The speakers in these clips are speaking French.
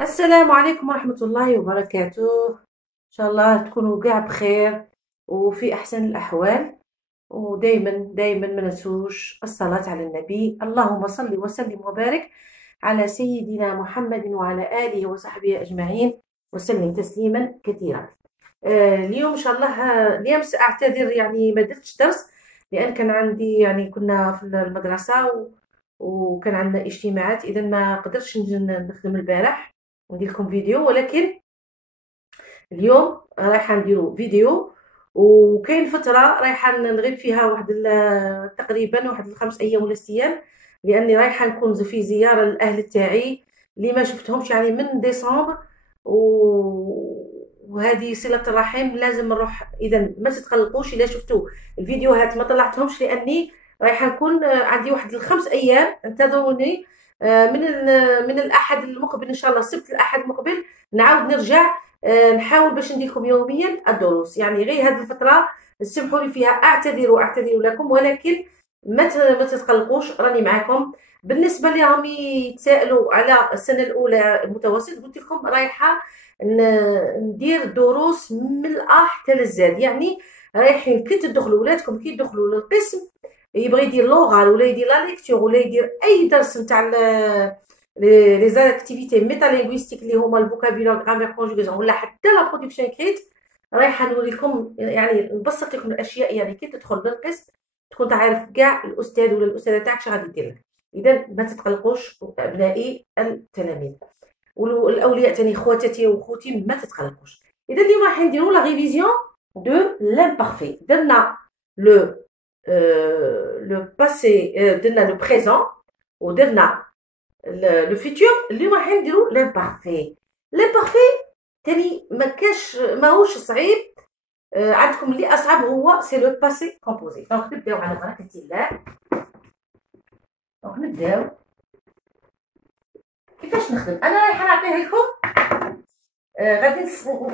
السلام عليكم ورحمة الله وبركاته. إن شاء الله تكونوا قاع بخير وفي أحسن الأحوال، ودايما دايما ما ننسوش الصلاة على النبي. اللهم صل وسلم وبارك على سيدنا محمد وعلى آله وصحبه أجمعين وسلم تسليما كثيرا. اليوم إن شاء الله، اليوم سأعتذر، يعني ما درتش درس لأن كان عندي، يعني كنا في المدرسة وكان عندنا اجتماعات، إذا ما قدرتش نخدم البارح وندير لكم فيديو. ولكن اليوم رايحه نديرو فيديو، وكاين فتره رايحه نغيب فيها تقريبا واحد 5 ايام ولا 6 ايام، لاني رايحه نكون في زياره للاهل تاعي اللي ما شفتهمش يعني من ديسمبر. وهذه صله الرحم لازم نروح. اذا ما تتقلقوش اذا شفتوا الفيديوهات ما طلعتهمش، لاني رايحه نكون عندي واحد 5 ايام، انتظروني. من الاحد المقبل ان شاء الله، السبت الاحد المقبل نعاود نرجع. نحاول باش نديركم يوميا الدروس، يعني غير هذه الفتره سمحوا لي فيها اعتذر لكم، ولكن ما تتقلقوش، راني معكم. بالنسبه اللي راهم يتسائلوا على السنه الاولى متوسط، قلت لكم رايحه ندير دروس من الأ حتى للزاد. يعني رايحين كي تدخلوا ولادكم، كي يدخلوا للقسم يبغي يدير لوغال ولا يدير لا ليكتور ولا يدير اي درس نتاع لي زاكتيفيتي ميتالينغويستيك اللي هما الفوكابيلار غرامير كونجوغيزون ولا حتى لا برودكسيون كريت، رايحه نوريكم، يعني نبسط لكم الاشياء. يعني كي تدخل للقسم تكون تعرف كاع الاستاذ ولا الاستاذه تاعك شنو غادي يدير لك. اذا ما تتقلقوش ابنائي التلاميذ والاولياء تاني، خواتاتي وخوتي، ما تتقلقوش. اذا اليوم راح نديروا لا ريفيزيون دو لامبارفي. درنا لو لو باسي، درنا لو بريزون ودرنا لو فيتور. اليوم راح نديروا لامبارفي. لامبارفي تاني ما كاش، ماهوش صعيب. عندكم اللي اصعب هو سي لو باسي كومبوزي. دونك نبداو على بركه الله. دونك نبداو كيفاش نخدم. انا رايحه نعطيها لكم، غادي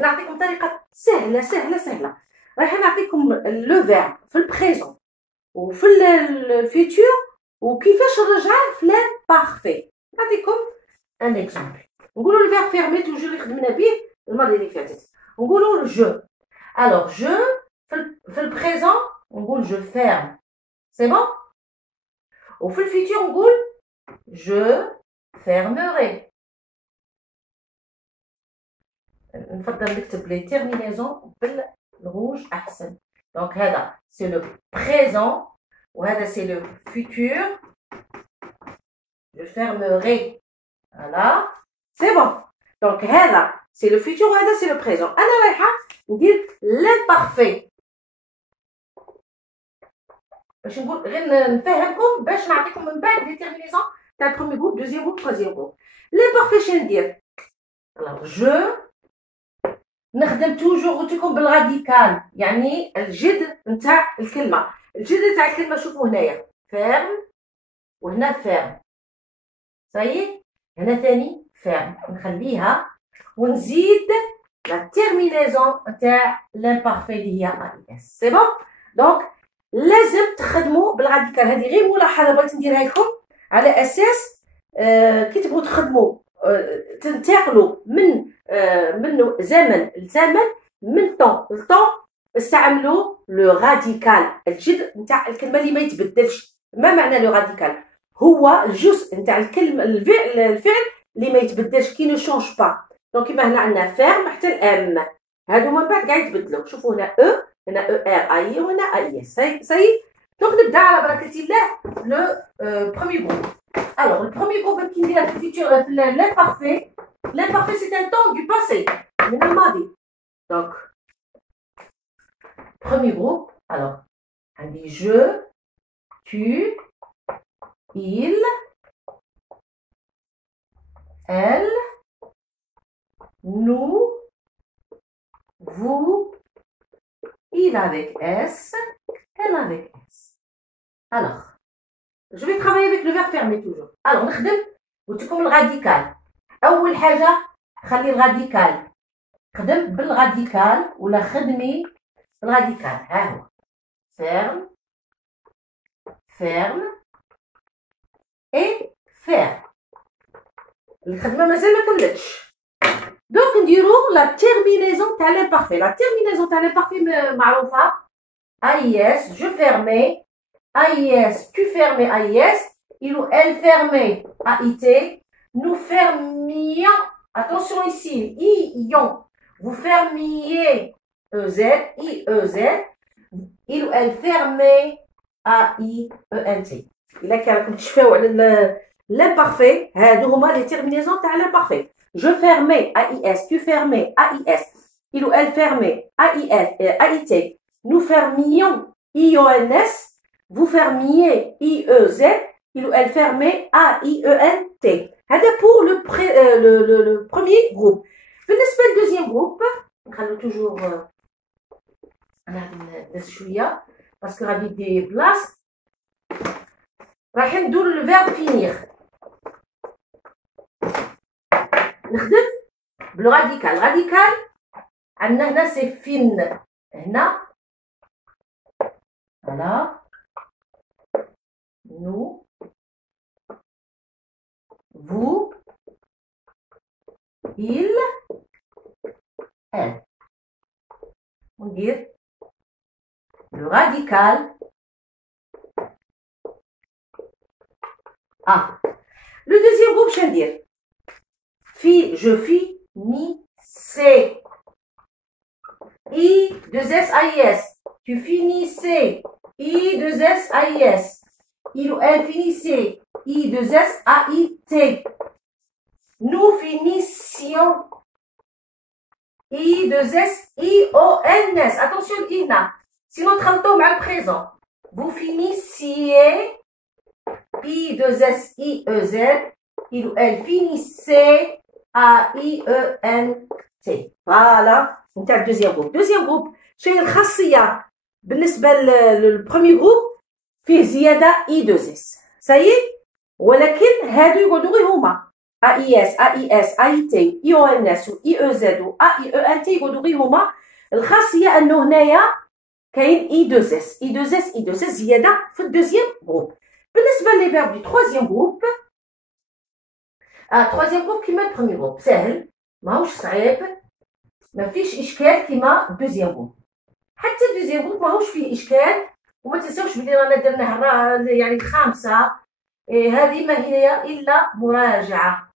نعطيكم طريقه سهله سهله سهله. رايحه نعطيكم لو فيرب في البريزون وفي الفيتور، وكيفاش نرجعه في لامبارفي. نعطيكم ان اكزومبل. نقولوا الفيرب فيرمي توجور اللي خدمنا به المره اللي فاتت، نقولوا جو. الوغ جو في البريزون نقول جو فيرم، سي بون. وفي الفيتور نقول جو فيرمري. نفضل نكتب لي تيرمينيزون بالروج احسن. دونك هذا سي لو بريزون وهذا سي لو فيتور. جو فيرمري، فوالا سي بون. دونك هذا سي لو فيتور وهذا سي لو بريزون. انا رايحه ندير لامبارفي باش نقول غير نفهمكم، باش نعطيكم من بعد لي تيرمينيزون تاع البروميي جروب، دوزيام جروب، تروازيام جروب. لامبارفي شنو ندير؟ الوغ جو نخدم توجور قلت لكم بالراديكال، يعني الجد نتاع الكلمه. الجد نتاع الكلمه شوفوا هنايا فيرم وهنا فيرم، صايي. هنا ثاني فيرم، نخليها ونزيد لا تيرمينيزون نتاع لامبارفي اللي هي اي اس، سي بون. دونك لازم تخدموا بالراديكال. هذه غير ملاحظه بغيت نديرها لكم على اساس كي تبغوا تخدموا تنتقلوا من زمن لزمن، من طون لطون، استعملوا لو راديكال. الجذر نتاع الكلمه اللي ما يتبدلش. ما معنى لو راديكال؟ هو الجزء نتاع الكلمه، الفعل اللي ما يتبدلش، كي نو شونج با. دونك كيما هنا عندنا فيرم حتى الام، هادو من بعد قاعد يتبدلوا. شوفوا هنا هنا ار اي وهنا اي اس. صاي. دونك نبدا على بركه الله لو بروميي جروب. Alors, le premier groupe qui dit la future, l'imparfait. L'imparfait, c'est un temps du passé. Donc, premier groupe. Alors, on dit je, tu, il, elle, nous, vous, il avec S, elle avec S. Alors, je vais travailler avec le verbe fermé toujours. Alors, نخدم قلت لكم الراديكال. أول حاجة خلي الراديكال، خدم بالراديكال ولا خدمي بالراديكال. ها هو ferme, ferme et faire. الخدمة مازال ما كملتش. Donc نديرو la terminaison تاع l'imparfait. La terminaison تاع l'imparfait معروفة. AIS, je fermais. AIS, tu fermais AIS. Il ou elle fermait AIT. Nous fermions. Attention ici. Ion. Vous fermiez EZ. IEZ. Il ou elle fermait AIENT. إلا كان تشفاو على l'imparfait, هادو هما les terminaisons تاع l'imparfait. Je fermais AIS, tu fermais AIS, il ou elle fermait AIT, nous fermions IONS, vous fermiez IEZ, il ou elle fermait AIENT. هذا pour le premier groupe. بالنسبة للدوزيام جروب نخلو توجور نهضر شوية باسكو غادي يدي بلاص. راح ندور الفيرب فينيغ. نخدم بلو راديكال. راديكال عندنا هنا سي فين هنا. فوالا نو فو il elle. وندير لو راديكال Ah. Le deuxième groupe, je viens de dire. Je finissais. I2SAIS. Tu finissais. I2SAIS. Il ou elle finissait. I2SAIT. Nous finissions. I2SIONS. Attention, Ina. Sinon, trente mal présent. Vous finissiez. I2SIEZ, il ou elle finissait AIENT. Voilà, on a le deuxième groupe. Deuxième groupe, شيء الخاصية بالنسبة للبروميي جروب فيه زيادة I2S. سايي ولكن هادو يقعدوا غير هما AIS, AIS, AIT, IONS و IEZ و AIENT يقعدوا غير هما. الخاصية أنه هنايا كاين I2S زيادة في الدوزيام جروب. بالنسبة لي فيرب دو troisième groupe. troisième groupe كيما البروميي جروب ساهل ماهوش صعيب ما فيش إشكال كيما دوزيام جروب. حتى الدوزيام جروب ماهوش فيه إشكال. وما تنساوش بلي رانا درناه يعني الخامسة. هذه ما هي إلا مراجعة.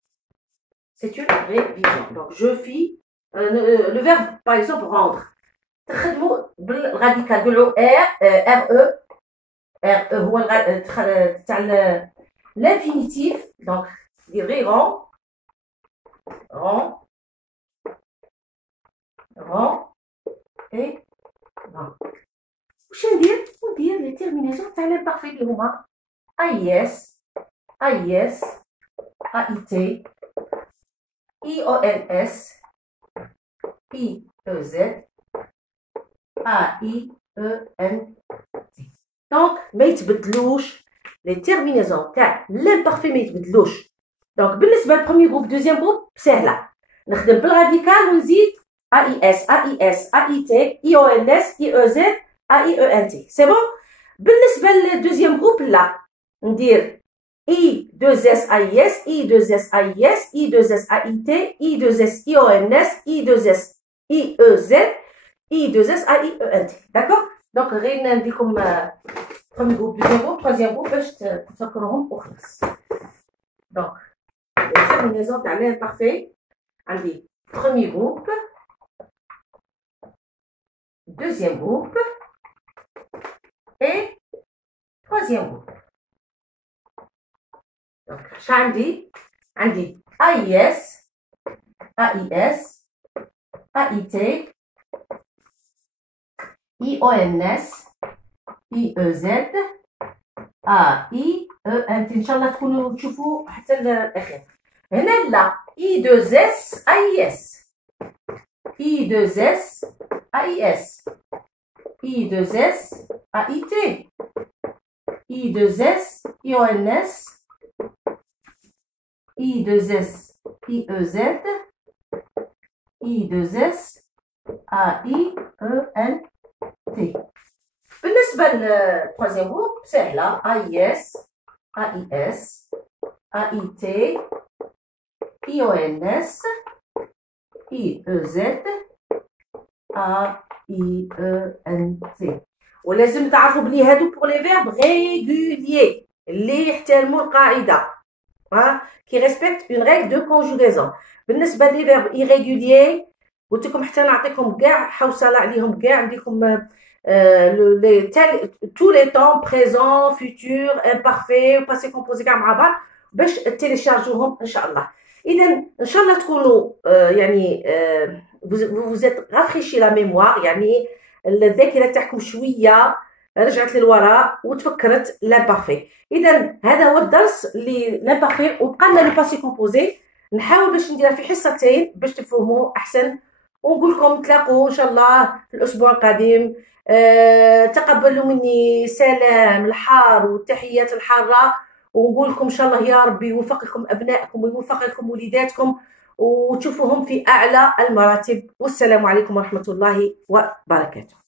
C'est une révision. Donc je fis le verbe par exemple rendre. تخدموا بالراديكال قولوا RE هو تاع l'infinitif. donc dirait rend et rend. واش ندير لي تيرمينيزون تاع l'imparfait اللي هما AIS AIT IONS IEZ AIENT. دونك ما يتبدلوش لي تيرمينيزون تاع لامبارفي ما يتبدلوش. دونك بالنسبه للبروميي جروب دوزيام جروب سهله نخدم بالراديكال ونزيد AIS AIT IONS IEZ AIENT. سي بون. بالنسبه للدوزيام جروب لا ندير I2SAIS I2SAIS I2SAIT I2S IONS I2S IEZ I2S AIENT. d'accord. دونك غير ندير لكم premier groupe, deuxième groupe, troisième groupe باش تفكروهم وخلاص. دونك التيرمينيزون تاع l'imparfait عندي premier groupe, deuxième groupe et troisième groupe. دونك اش عندي AIS AIS AIT IONS IEZ AIENT. ان شاء الله تكونوا تشوفوا حتى الاخير. هنا لا I2S AIS I2S AIS I2S AIT I2S IONS I2S IEZ I2S AIENT. بالنسبة للتروازيام جروب سهلة AIS AIS AIT IONS اي او زد ا اي او ان تي. ولازم تعرفوا بلي هادو بور لي فيرب ريغوليي اللي يحترموا القاعده، ها كي ريسبكت اون ريغل دو كونجوغيزون. بالنسبه لي فيرب ايريغوليي قلت لكم حتى نعطيكم كاع حوصله عليهم كاع، عندكم tous les temps présent futur imparfait passé composé كاع مع بعض باش تيليشارجوهم ان شاء الله. اذا ان شاء الله تكونوا يعني vous êtes rafraîchi la mémoire، يعني الذاكره تاعكم شويه رجعت للوراء وتفكرت لامبارفي. اذا هذا هو الدرس اللي لامبارفي، وبقى لنا لو باسي كومبوزي نحاول باش نديرها في حصتين باش تفهموا احسن، ونقول لكم تلاقوا ان شاء الله في الاسبوع القادم. تقبلوا مني سلام الحار والتحيات الحاره، ونقول لكم ان شاء الله يا ربي يوفق لكم ابنائكم ويوفق لكم وليداتكم وتشوفوهم في اعلى المراتب. والسلام عليكم ورحمه الله وبركاته.